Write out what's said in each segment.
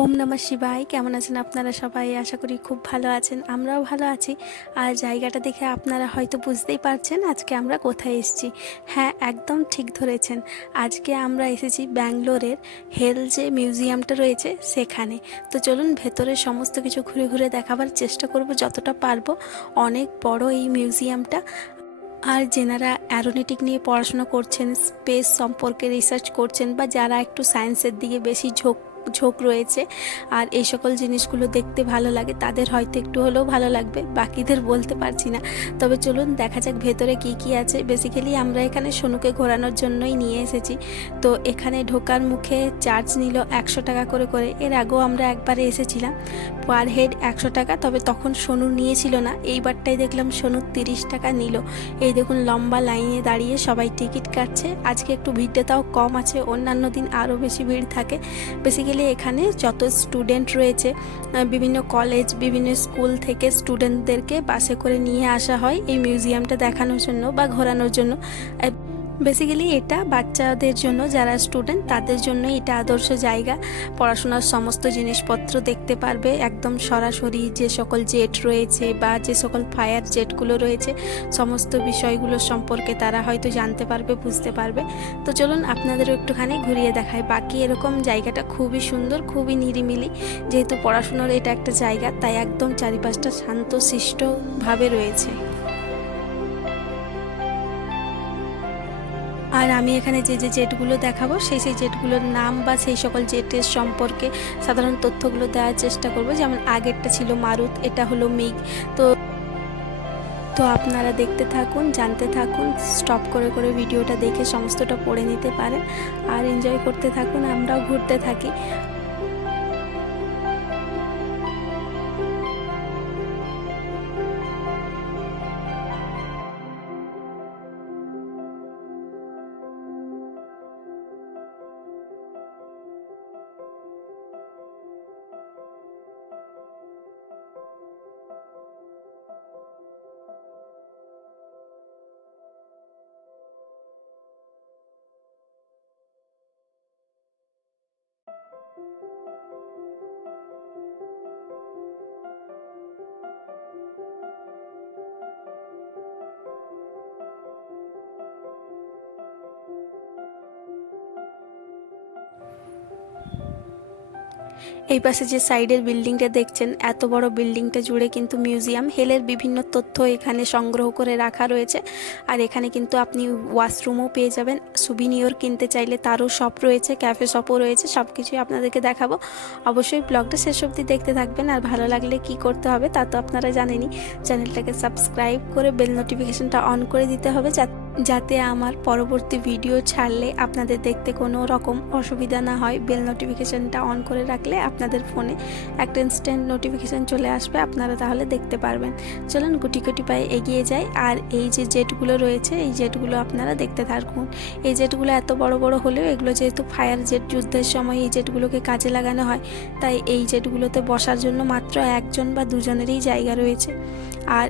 ওম নমঃ শিবায়। কেমন আছেন আপনারা সবাই? আশা করি খুব ভালো আছেন। আমরাও ভালো আছি। আর জায়গাটা দেখে আপনারা হয়তো বুঝতেই পারছেন আজকে আমরা কোথায় এসেছি। হ্যাঁ, একদম ঠিক ধরেছেন। আজকে আমরা এসেছি ব্যাঙ্গালোরের হেল যে মিউজিয়ামটা রয়েছে সেখানে। তো চলুন ভেতরে সমস্ত কিছু ঘুরে ঘুরে দেখাবার চেষ্টা করব যতটা পারবো। অনেক বড় এই মিউজিয়ামটা। আর যেনারা অ্যারোনটিক নিয়ে পড়াশোনা করছেন, স্পেস সম্পর্কে রিসার্চ করছেন, বা যারা একটু সায়েন্সের দিকে বেশি ঝোঁক রয়েছে আর এই সকল জিনিসগুলো দেখতে ভালো লাগে, তাদের হয়তো একটু হলেও ভালো লাগবে, বাকিদের বলতে পারছি না। তবে চলুন দেখা যাক ভেতরে কি কি আছে। বেসিক্যালি আমরা এখানে সোনুকে ঘোরানোর জন্যই নিয়ে এসেছি। তো এখানে ঢোকার মুখে চার্জ নিল 100 টাকা করে করে। এর আগেও আমরা একবারে এসেছিলাম, পার হেড 100 টাকা। তবে তখন সোনু নিয়েছিল না, এইবারটাই দেখলাম সোনু 30 টাকা নিল। এই দেখুন লম্বা লাইনে দাঁড়িয়ে সবাই টিকিট কাটছে। আজকে একটু ভিড়টাও কম আছে, অন্যান্য দিন আরও বেশি ভিড় থাকে। বেসিক্যালি এখানে যত স্টুডেন্ট রয়েছে, বিভিন্ন কলেজ, বিভিন্ন স্কুল থেকে স্টুডেন্টদেরকে বাসে করে নিয়ে আসা হয় এই মিউজিয়ামটা দেখানোর জন্য বা ঘোরানোর জন্য। বেসিক্যালি এটা বাচ্চাদের জন্য, যারা স্টুডেন্ট তাদের জন্য এটা আদর্শ জায়গা। পড়াশোনার সমস্ত জিনিসপত্র দেখতে পারবে একদম সরাসরি। যে সকল জেট রয়েছে বা যে সকল ফায়ার জেটগুলো রয়েছে, সমস্ত বিষয়গুলো সম্পর্কে তারা হয়তো জানতে পারবে, বুঝতে পারবে। তো চলুন আপনাদেরও একটুখানি ঘুরিয়ে দেখায়। বাকি এরকম জায়গাটা খুবই সুন্দর, খুবই নিরিবিলি। যেহেতু পড়াশোনার এটা একটা জায়গা, তাই একদম চারিপাশটা শান্ত শিষ্টভাবে রয়েছে। আর আমি এখানে যে যে জেটগুলো দেখাবো সেই জেটগুলোর নাম বা সেই সকল জেটের সম্পর্কে সাধারণ তথ্যগুলো দেওয়ার চেষ্টা করব। যেমন আগেরটা ছিল মারুত, এটা হলো মিগ। তো তো আপনারা দেখতে থাকুন, জানতে থাকুন, স্টপ করে করে ভিডিওটা দেখে সমস্তটা পড়ে নিতে পারেন আর এনজয় করতে থাকুন। আমরাও ঘুরতে থাকি। এই পাশে যে সাইডের বিল্ডিংটা দেখছেন, এত বড় বিল্ডিংটা জুড়ে কিন্তু মিউজিয়াম। হেলের বিভিন্ন তথ্য এখানে সংগ্রহ করে রাখা রয়েছে। আর এখানে কিন্তু আপনি ওয়াশরুমও পেয়ে যাবেন। সুভিনিয়র কিনতে চাইলে তারও শপ রয়েছে, ক্যাফে শপও রয়েছে। সব কিছুই আপনাদেরকে দেখাবো। অবশ্যই ব্লগটা শেষ অবধি দেখতে থাকবেন। আর ভালো লাগলে কি করতে হবে তা তো আপনারা জানেনই। চ্যানেলটাকে সাবস্ক্রাইব করে বেল নোটিফিকেশনটা অন করে দিতে হবে, যাতে আমার পরবর্তী ভিডিও ছাড়লে আপনাদের দেখতে কোনো রকম অসুবিধা না হয়। বেল নোটিফিকেশানটা অন করে রাখলে আপনাদের ফোনে একটা ইনস্ট্যান্ট নোটিফিকেশান চলে আসবে, আপনারা তাহলে দেখতে পারবেন। চলুন গুটি গুটি পায়ে এগিয়ে যাই। আর এই যে জেটগুলো রয়েছে, এই জেটগুলো আপনারা দেখতে থাকুন। এই জেটগুলো এত বড় বড় হলেও এগুলো যেহেতু ফায়ার জেট, যুদ্ধের সময় এই জেটগুলোকে কাজে লাগানো হয়, তাই এই জেটগুলোতে বসার জন্য মাত্র একজন বা দুজনেরই জায়গা রয়েছে। আর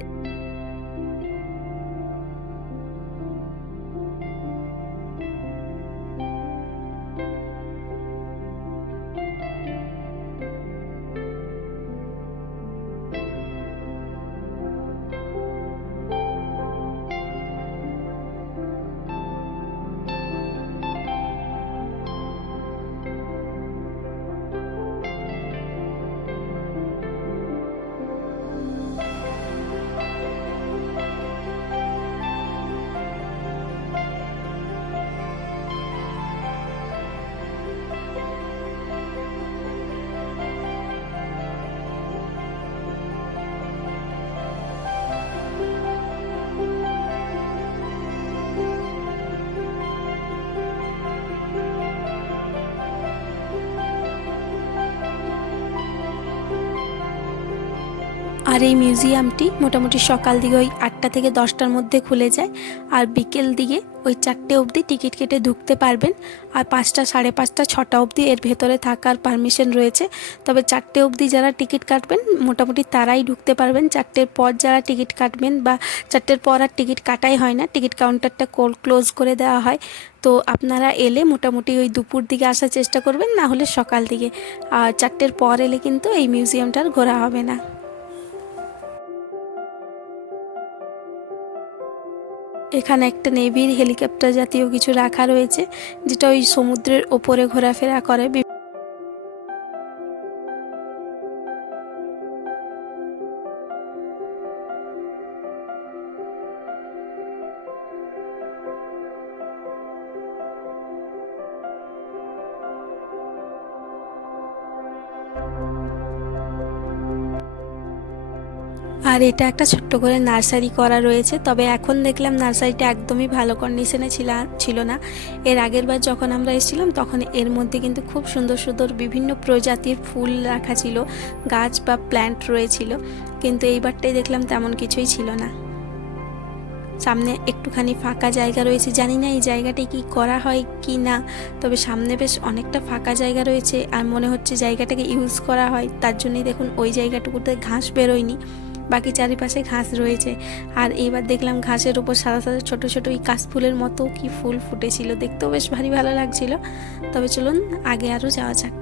আর এই মিউজিয়ামটি মোটামুটি সকাল দিকে ওই 8টা থেকে 10টার মধ্যে খুলে যায়, আর বিকেল দিকে ওই 4টে অবধি টিকিট কেটে ঢুকতে পারবেন। আর 5টা, 5:30, 6টা অবধি এর ভেতরে থাকার পারমিশন রয়েছে। তবে 4টে অবধি যারা টিকিট কাটবেন মোটামুটি তারাই ঢুকতে পারবেন। 4টের পর যারা টিকিট কাটবেন, বা 4টের পর আর টিকিট কাটাই হয় না, টিকিট কাউন্টারটা ক্লোজ করে দেওয়া হয়। তো আপনারা এলে মোটামুটি ওই দুপুর দিকে আসার চেষ্টা করবেন, না হলে সকাল দিকে। আর 4টের পর এলে কিন্তু এই মিউজিয়ামটার ঘোরা হবে না। এখানে একটা নেভির হেলিকপ্টার জাতীয় কিছু রাখা রয়েছে, যেটা ওই সমুদ্রের ওপরে ঘোরাফেরা করে। আর এটা একটা ছোট্ট করে নার্সারি করা রয়েছে, তবে এখন দেখলাম নার্সারিটা একদমই ভালো কন্ডিশনে ছিল না। এর আগের বার যখন আমরা এসেছিলাম তখন এর মধ্যে কিন্তু খুব সুন্দর সুন্দর বিভিন্ন প্রজাতির ফুল রাখা ছিল, গাছ বা প্ল্যান্ট রয়েছিল, কিন্তু এইবারটাই দেখলাম তেমন কিছুই ছিল না। সামনে একটুখানি ফাঁকা জায়গা রয়েছে, জানি না এই জায়গাটায় কি করা হয় কি না, তবে সামনে বেশ অনেকটা ফাঁকা জায়গা রয়েছে আর মনে হচ্ছে জায়গাটাকে ইউজ করা হয়, তার জন্যই দেখুন ওই জায়গাটুকুতে ঘাস বেরোয়নি, বাকি চারিপাশে ঘাস রয়েছে। আর এইবার দেখলাম ঘাসের উপর সাদা সাদা ছোটো ছোটো ওই কাশফুলের মতো কি ফুল ফুটেছিল, দেখতেও বেশ ভারী ভালো লাগছিল। তবে চলুন আগে আরও যাওয়া যাক।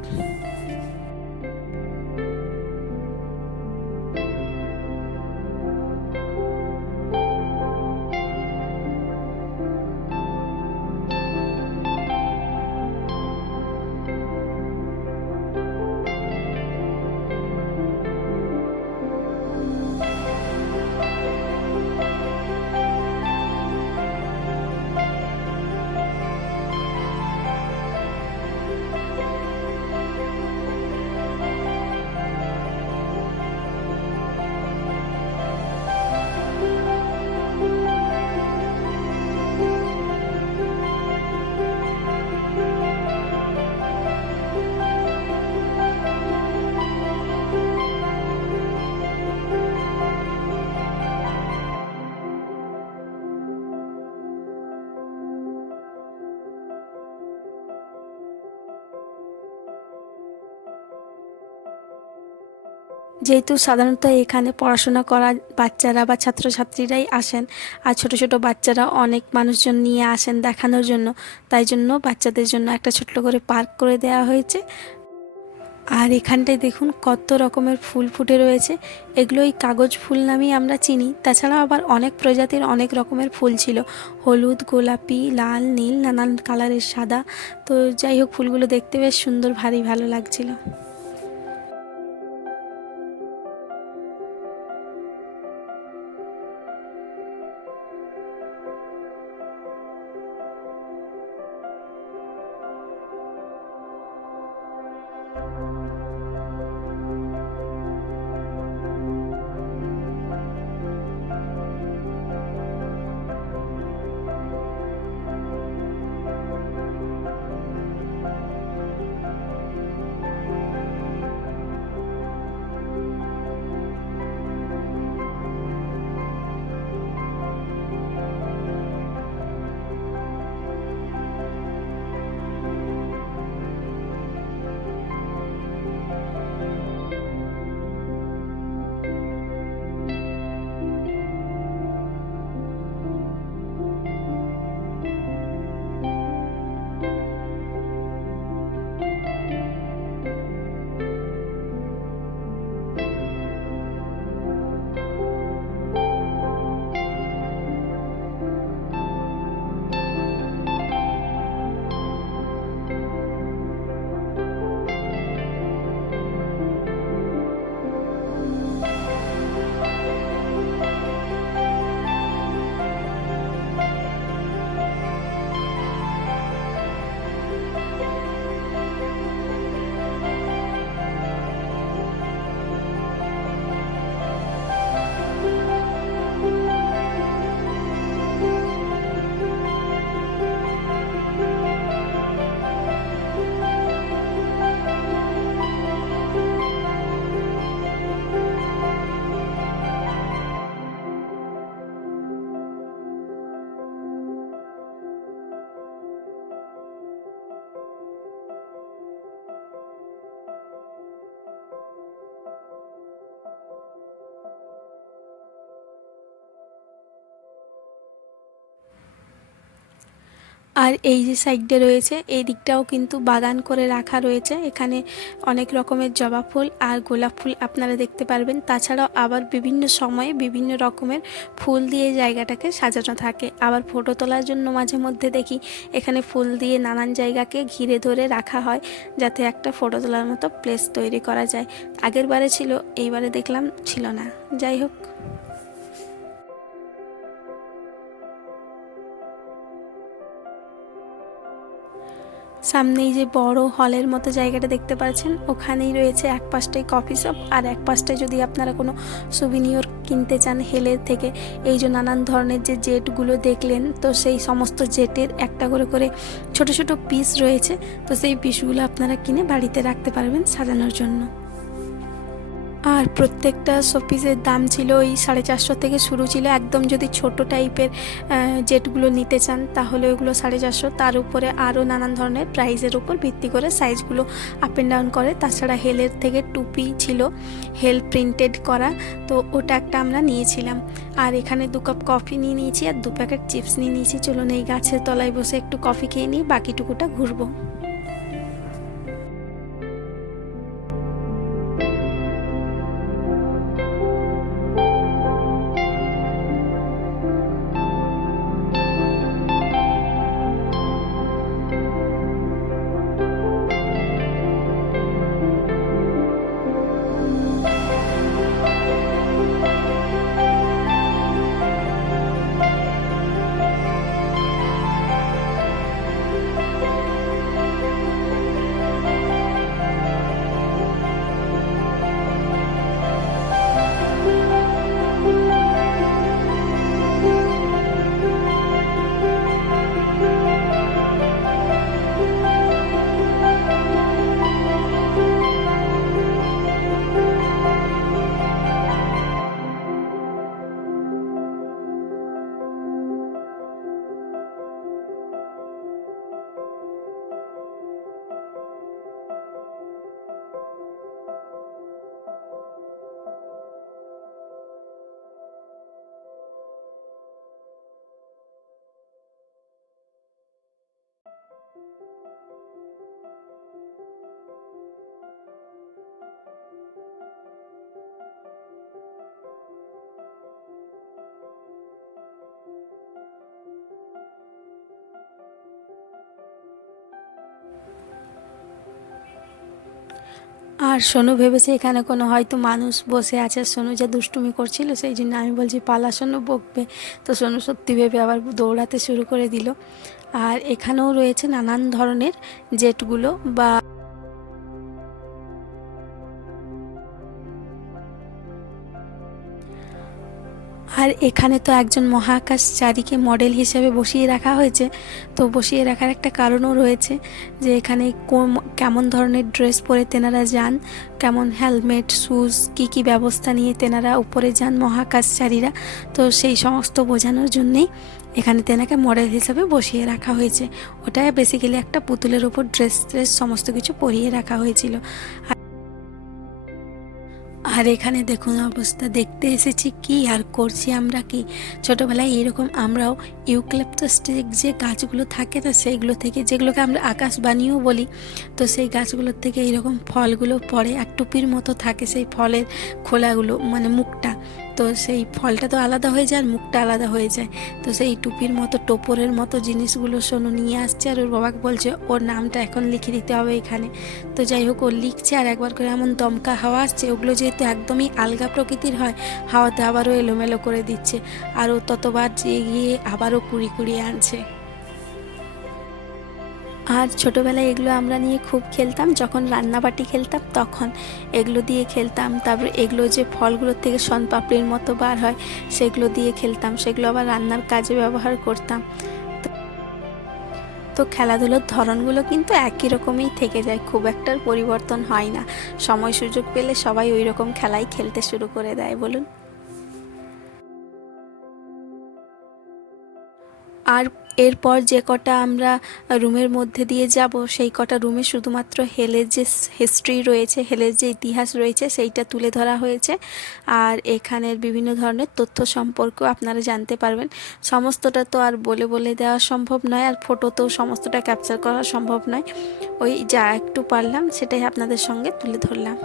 যেহেতু সাধারণত এখানে পড়াশোনা করা বাচ্চারা বা ছাত্রছাত্রীরাই আসেন, আর ছোট ছোট বাচ্চারা অনেক মানুষজন নিয়ে আসেন দেখানোর জন্য, তাই জন্য বাচ্চাদের জন্য একটা ছোট্ট করে পার্ক করে দেওয়া হয়েছে। আর এখানটায় দেখুন কত রকমের ফুল ফুটে রয়েছে, এগুলো ওই কাগজ ফুল নামেই আমরা চিনি, তাছাড়া আবার অনেক প্রজাতির অনেক রকমের ফুল ছিল, হলুদ, গোলাপি, লাল, নীল, নানান কালারের, সাদা। তো যাই হোক, ফুলগুলো দেখতে বেশ সুন্দর, ভারী ভালো লাগছিল। আর এই যে সাইডে রয়েছে এই দিকটাও কিন্তু বাগান করে রাখা রয়েছে, এখানে অনেক রকমের জবা ফুল আর গোলাপ ফুল আপনারা দেখতে পারবেন। তাছাড়াও আবার বিভিন্ন সময়ে বিভিন্ন রকমের ফুল দিয়ে জায়গাটাকে সাজানো থাকে। আবার ফটো তোলার জন্য মাঝে মধ্যে দেখি এখানে ফুল দিয়ে নানান জায়গাকে ঘিরে ধরে রাখা হয়, যাতে একটা ফটো তোলার মতো প্লেস তৈরি করা যায়। আগের বারে ছিল, এইবারে দেখলাম ছিল না। যাই হোক, সামনেই যে বড় হলের মতো জায়গাটা দেখতে পাচ্ছেন, ওখানেই রয়েছে এক পাশটায় কফি শপ আর এক পাশটায় যদি আপনারা কোনো সুভিনিয়র কিনতে চান হেলের থেকে, এই যে নানান ধরনের যে জেটগুলো দেখলেন, তো সেই সমস্ত জেটের একটা করে করে ছোট ছোট পিস রয়েছে। তো সেই পিসগুলো আপনারা কিনে বাড়িতে রাখতে পারবেন সাজানোর জন্য। আর প্রত্যেকটা শোপিসের দাম ছিল ওই 450 থেকে শুরু ছিল। একদম যদি ছোট টাইপের জেটগুলো নিতে চান তাহলে ওগুলো 450, তার উপরে আরও নানান ধরনের প্রাইসের উপর ভিত্তি করে সাইজগুলো আপ অ্যান্ড ডাউন করে। তাছাড়া হেলের থেকে টুপি ছিল, হেল প্রিন্টেড করা, তো ওটা একটা আমরা নিয়েছিলাম। আর এখানে 2 কাপ কফি নিয়ে নিয়েছি আর 2 প্যাকেট চিপস নিয়ে নিয়েছি। চলুন এই গাছের তলায় বসে একটু কফি খেয়ে নিয়ে বাকিটুকুটা ঘুরবো। আর সোনু ভেবেছে এখানে কোনো হয়তো মানুষ বসে আছে, সোনু যা দুষ্টুমি করছিল সেই জন্য আমি বলছি পালা সোনু, বকবে। তো সোনু সত্যি ভেবে আবার দৌড়াতে শুরু করে দিল। আর এখানেও রয়েছে নানান ধরনের জেটগুলো বা আর এখানে তো একজন মহাকাশচারীকে মডেল হিসেবে বসিয়ে রাখা হয়েছে। তো বসিয়ে রাখার একটা কারণও রয়েছে যে এখানে কেমন ধরনের ড্রেস পরে তেনারা যান, কেমন হেলমেট, শুজ, কী ব্যবস্থা নিয়ে তেনারা উপরে যান মহাকাশচারীরা, তো সেই সমস্ত বোঝানোর জন্যেই এখানে তেনাকে মডেল হিসেবে বসিয়ে রাখা হয়েছে। ওটা বেসিক্যালি একটা পুতুলের ওপর ড্রেস সমস্ত কিছু পরিয়ে রাখা হয়েছিল। আর এখানে দেখুন অবস্থা, দেখতে এসেছি কি আর করছি আমরা কি। ছোটোবেলায় এরকম আমরাও ইউক্যালিপটাস যে গাছগুলো থাকে না, সেইগুলো থেকে, যেগুলোকে আমরা আকাশবাণীও বলি, তো সেই গাছগুলোর থেকে এইরকম ফলগুলো পড়ে আর টুপির মতো থাকে সেই ফলের খোলাগুলো, মানে মুখটা। তো সেই ফলটা তো আলাদা হয়ে যায় আর মুখটা আলাদা হয়ে যায়। তো সেই টুপির মতো টোপরের মতো জিনিসগুলো সোনু নিয়ে আসছে আর ওর বাবাকে বলছে ওর নামটা এখন লিখে দিতে হবে এখানে। তো যাই হোক, ও লিখছে আর একবার করে এমন দমকা হাওয়া আসছে, ওগুলো যেহেতু একদমই আলগা প্রকৃতির হয়, হাওয়াতে আবারও এলোমেলো করে দিচ্ছে। আর ও ততবার যেয়ে গিয়ে আবারও কুড়িয়ে আনছে। আর ছোটোবেলায় এগুলো আমরা নিয়ে খুব খেলতাম, যখন রান্নাবাটি খেলতাম তখন এগুলো দিয়ে খেলতাম। তারপরে এগুলো যে ফলগুলোর থেকে শনপাপড়ির মতো বার হয় সেগুলো দিয়ে খেলতাম, সেগুলো আবার রান্নার কাজে ব্যবহার করতাম। তো খেলাধুলোর ধরনগুলো কিন্তু একই রকমই থেকে যায়, খুব একটার পরিবর্তন হয় না। সময় সুযোগ পেলে সবাই ওই রকম খেলাই খেলতে শুরু করে দেয় বলুন। আর এরপর যে কটা আমরা রুমের মধ্যে দিয়ে যাব সেই কটা রুমে শুধুমাত্র হেলের যে হিস্ট্রি রয়েছে, হেলের যে ইতিহাস রয়েছে সেইটা তুলে ধরা হয়েছে। আর এখানের বিভিন্ন ধরনের তথ্য সম্পর্কেও আপনারা জানতে পারবেন। সমস্তটা তো আর বলে বলে দেওয়া সম্ভব নয়, আর ফটোতেও সমস্তটা ক্যাপচার করা সম্ভব নয়। ওই যা একটু পারলাম সেটাই আপনাদের সঙ্গে তুলে ধরলাম।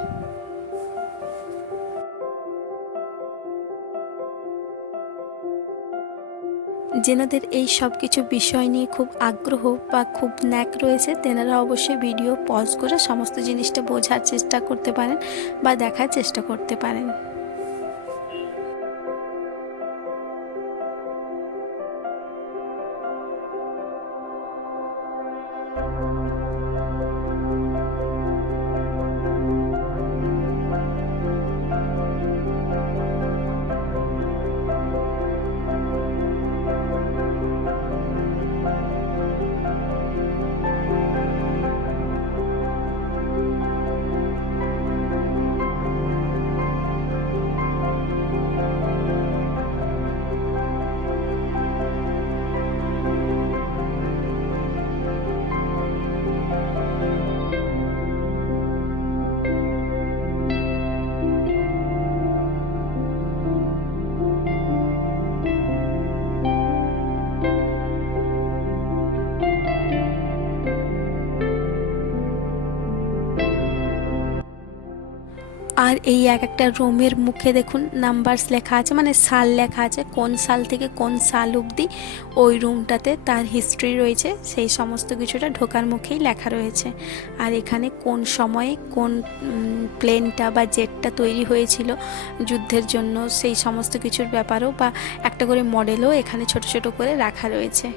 যেনাদের এই সব কিছু বিষয় নিয়ে খুব আগ্রহ বা খুব ন্যাক রয়েছে, তেনারা অবশ্যই ভিডিও পজ করে সমস্ত জিনিসটা বোঝার চেষ্টা করতে পারেন বা দেখার চেষ্টা করতে পারেন। আর এই এক একটা রুমের মুখে দেখুন নাম্বারস লেখা আছে, মানে সাল লেখা আছে, কোন সাল থেকে কোন সাল অবধি ওই রুমটাতে তার হিস্ট্রি রয়েছে, সেই সমস্ত কিছুটা ঢোকার মুখেই লেখা রয়েছে। আর এখানে কোন সময়ে কোন প্লেনটা বা জেটটা তৈরি হয়েছিল যুদ্ধের জন্য, সেই সমস্ত কিছুর ব্যাপারেও বা একটা করে মডেলও এখানে ছোট ছোট করে রাখা রয়েছে।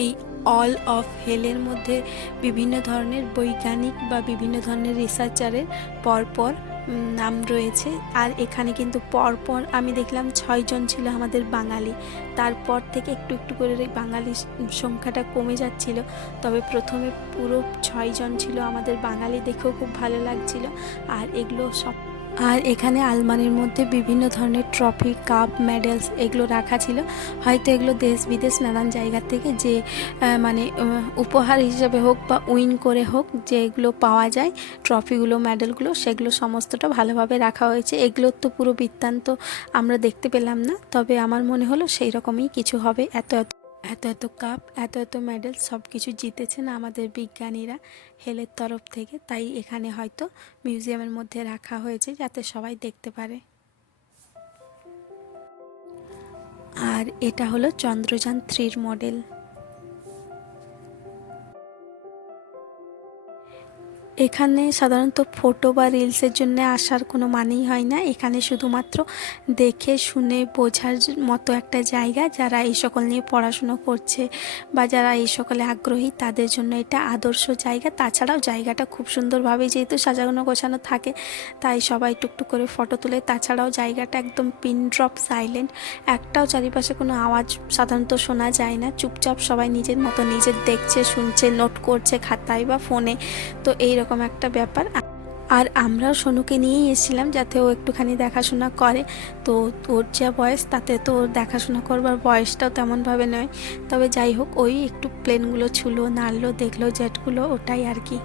এই অল অফ হেলের মধ্যে বিভিন্ন ধরনের বৈজ্ঞানিক বা বিভিন্ন ধরনের রিসার্চারের পরপর নাম রয়েছে। আর এখানে কিন্তু পরপর আমি দেখলাম 6 জন ছিল আমাদের বাঙালি। তারপর থেকে একটু একটু করে বাঙালি সংখ্যাটা কমে যাচ্ছিল, তবে প্রথমে পুরো 6 জন ছিল আমাদের বাঙালি, দেখেও খুব ভালো লাগছিল। আর এগুলো সব, আর এখানে আলমারির মধ্যে বিভিন্ন ধরনের ট্রফি, কাপ, মেডেলস এগুলো রাখা ছিল। হয়তো এগুলো দেশ বিদেশ নানান জায়গা থেকে যে মানে উপহার হিসেবে হোক বা উইন করে হোক, যেগুলো পাওয়া যায় ট্রফিগুলো, মেডেলগুলো, সেগুলো সমস্তটা ভালোভাবে রাখা হয়েছে। এগুলোর তো পুরো বৃত্তান্ত আমরা দেখতে পেলাম না, তবে আমার মনে হলো সেই রকমই কিছু হবে। এত এত কাপ, এত মেডেল সব কিছু জিতেছেন আমাদের বিজ্ঞানীরা হেলের তরফ থেকে, তাই এখানে হয়তো মিউজিয়ামের মধ্যে রাখা হয়েছে যাতে সবাই দেখতে পারে। আর এটা হলো চন্দ্রযান 3 মডেল। এখানে সাধারণত ফটো বা রিলসের জন্য আসার কোনো মানেই হয় না। এখানে শুধুমাত্র দেখে শুনে বোঝার মতো একটা জায়গা। যারা এই সকল নিয়ে পড়াশুনো করছে বা যারা এই সকলে আগ্রহী, তাদের জন্য এটা আদর্শ জায়গা। তাছাড়াও জায়গাটা খুব সুন্দরভাবে যেহেতু সাজানো গোছানো থাকে, তাই সবাই টুকটুক করে ফটো তুলে। তাছাড়াও জায়গাটা একদম পিন ড্রপ সাইলেন্ট, একটাও চারিপাশে কোনো আওয়াজ সাধারণত শোনা যায় না। চুপচাপ সবাই নিজের মতো নিজের দেখছে, শুনছে, নোট করছে খাতায় বা ফোনে। তো এইরকম একটা ব্যাপার। আর আমরাও সোনুকে নিয়েই এসেছিলাম যাতে ও একটুখানি দেখাশোনা করে। তো ওর যা বয়স, তাতে তো ওর দেখাশোনা করবার বয়সটাও তেমনভাবে নয়। তবে যাই হোক, ওই একটু প্লেনগুলো ছুলো, নাড়লো, দেখলো জেটগুলো, ওটাই আর কি।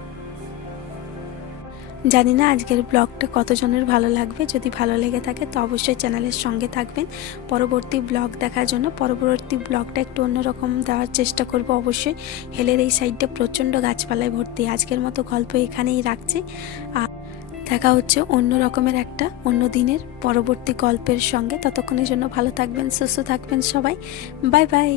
জানি না আজকের ব্লগটা কতজনের ভালো লাগবে। যদি ভালো লেগে থাকে তো অবশ্যই চ্যানেলের সঙ্গে থাকবেন পরবর্তী ব্লগ দেখার জন্য। পরবর্তী ব্লগটা একটু অন্যরকম দেওয়ার চেষ্টা করব অবশ্যই। হেলের এই সাইডটা প্রচণ্ড গাছপালায় ভর্তি। আজকের মতো গল্প এখানেই রাখছি। আর দেখা হচ্ছে অন্য রকমের একটা অন্য দিনের পরবর্তী গল্পের সঙ্গে। ততক্ষণের জন্য ভালো থাকবেন, সুস্থ থাকবেন সবাই। Bye bye.